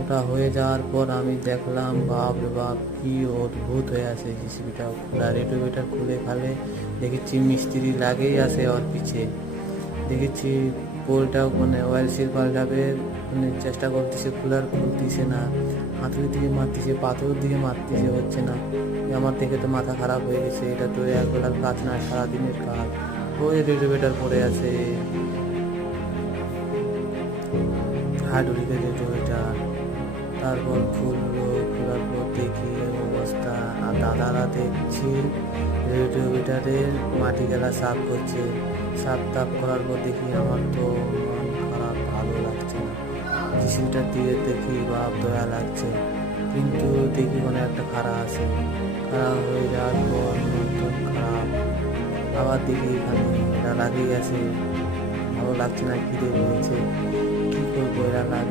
ওটা হয়ে যাওয়ার পর আমি দেখলাম বাপ রে বাপ কি অদ্ভুত হয়ে আছে জিসিবিটা খোলা, রেডিওমিটার খুলে খালে দেখেছি মিস্ত্রি লাগেই আছে ওর পিছে। দেখেছি পোলটাও মানে অয়েল সিল পাল্টাবে, মানে চেষ্টা করতেছে খোলার, খুলতেছে না, হাতুড়ির দিকে মারতেছে, পাথরের দিকে মারতেছে, হচ্ছে না। আমার দেখে তো মাথা খারাপ হয়ে গেছে, এটা তো একবেলার কাজ না, সারাদিনের কাজ। ওই রেডিওমিটার পড়ে আছে, হাডুড়িতে রেডিওমিটার। তারপর খুললো, খোলার পর দেখি এই অবস্থা। আর দাদারা দেখছি রেডিওমিটারের মাটি গেলা সাফ করছে। সাফ টাফ করার পর দেখি আমার তো মন খারাপ, ভালো লাগছে না। জিসিবিটা দিয়ে দেখি বাপ দয়া লাগছে, কিন্তু দেখি কোনো একটা খারাপ আছে। খারাপ হয়ে যাওয়ার পর মন টন খারাপ। আবার দেখি এখানে এরা লাগিয়ে গেছে, ভালো লাগছে না, খিদে পেয়েছে, কি করবো, এরা লাগে